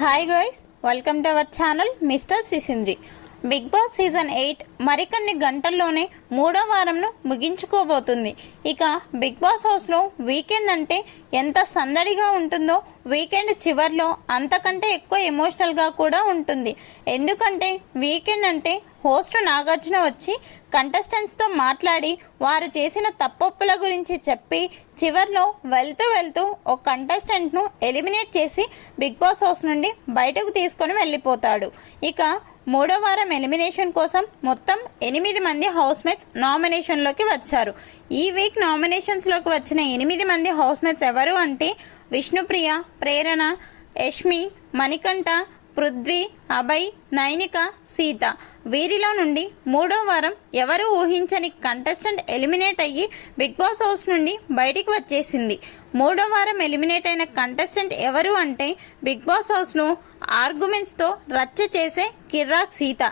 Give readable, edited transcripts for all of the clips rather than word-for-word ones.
Hi guys, welcome to our channel mister Sisindri. Big boss season 8 మరికొన్ని గంటల్లోనే 3వ వారంను ముగించుకోబోతుంది. ఇక బిగ్ బాస్ హౌస్లో వీకెండ్ అంటే ఎంత సందడిగా ఉంటుందో వీకెండ్ చివర్లో అంతకంటే ఎక్కువ ఎమోషనల్గా కూడా ఉంటుంది. ఎందుకంటే వీకెండ్ అంటే హోస్ట్ నాగార్జున వచ్చి కంటెస్టెంట్స్తో మాట్లాడి వారు చేసిన తప్పొప్పుల గురించి చెప్పి చివర్లో వెళ్తూ ఒక కంటెస్టెంట్ను ఎలిమినేట్ చేసి బిగ్ బాస్ హౌస్ నుండి బయటకు తీసుకొని వెళ్ళిపోతాడు. ఇక 3వ వారం ఎలిమినేషన్ కోసం మొత్తం 8 మంది హౌస్మేట్స్ నామినేషన్లోకి వచ్చారు. ఈ వీక్ నామినేషన్స్లోకి వచ్చిన 8 మంది హౌస్మేట్స్ ఎవరు అంటే విష్ణుప్రియ, ప్రేరణ, యష్మి, మణికంఠ, పృథ్వీ, అభయ్, నైనిక, సీత. వీరిలో నుండి 3వ వారం ఎవరు ఊహించని కంటెస్టెంట్ ఎలిమినేట్ అయ్యి బిగ్ బాస్ హౌస్ నుండి బయటికి వచ్చేసింది. 3వ వారం ఎలిమినేట్ అయిన కంటెస్టెంట్ ఎవరు అంటే బిగ్ బాస్ హౌస్లో ఆర్గ్యుమెంట్స్తో రచ్చ చేసే కిర్రాక్ సీత.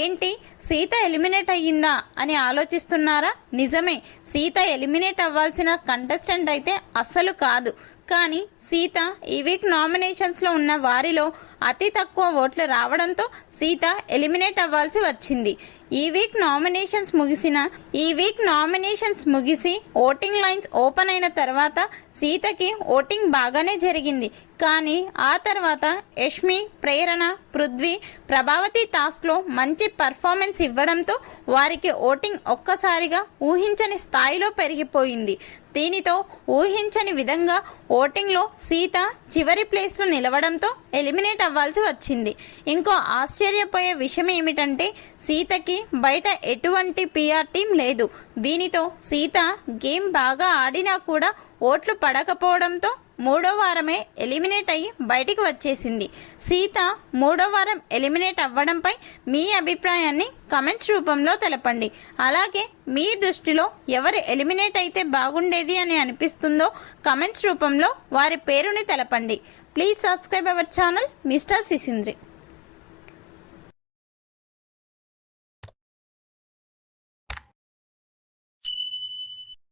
ఏంటి, సీత ఎలిమినేట్ అయ్యిందా అని ఆలోచిస్తున్నారా? నిజమే, సీత ఎలిమినేట్ అవ్వాల్సిన కంటెస్టెంట్ అయితే అస్సలు కాదు. కానీ సీత ఈ వీక్ నామినేషన్స్లో ఉన్న వారిలో అతి తక్కువ ఓట్లు రావడంతో సీత ఎలిమినేట్ అవ్వాల్సి వచ్చింది. ఈ వీక్ నామినేషన్స్ ముగిసి ఓటింగ్ లైన్స్ ఓపెన్ అయిన తర్వాత సీతకి ఓటింగ్ బాగానే జరిగింది. కానీ ఆ తర్వాత యష్మి, ప్రేరణ, పృథ్వీ, ప్రభావతి టాస్క్లో మంచి పర్ఫార్మెన్స్ ఇవ్వడంతో వారికి ఓటింగ్ ఒక్కసారిగా ఊహించని స్థాయిలో పెరిగిపోయింది. దీనితో ఊహించని విధంగా ఓటింగ్లో సీత చివరి ప్లేస్లో నిలవడంతో ఎలిమినేట్ అవ్వాల్సి వచ్చింది. ఇంకో ఆశ్చర్యపోయే విషయం ఏమిటంటే సీతకి బయట ఎటువంటి పిఆర్ టీం లేదు. దీనితో సీత గేమ్ బాగా ఆడినా కూడా ఓట్లు పడకపోవడంతో 3వ వారమే ఎలిమినేట్ అయ్యి బయటికి వచ్చేసింది. సీత 3వ వారం ఎలిమినేట్ అవ్వడంపై మీ అభిప్రాయాన్ని కమెంట్స్ రూపంలో తెలపండి. అలాగే మీ దృష్టిలో ఎవరు ఎలిమినేట్ అయితే బాగుండేది అని అనిపిస్తుందో కమెంట్స్ రూపంలో వారి పేరుని తెలపండి. Please subscribe our channel mister సిసింద్రి.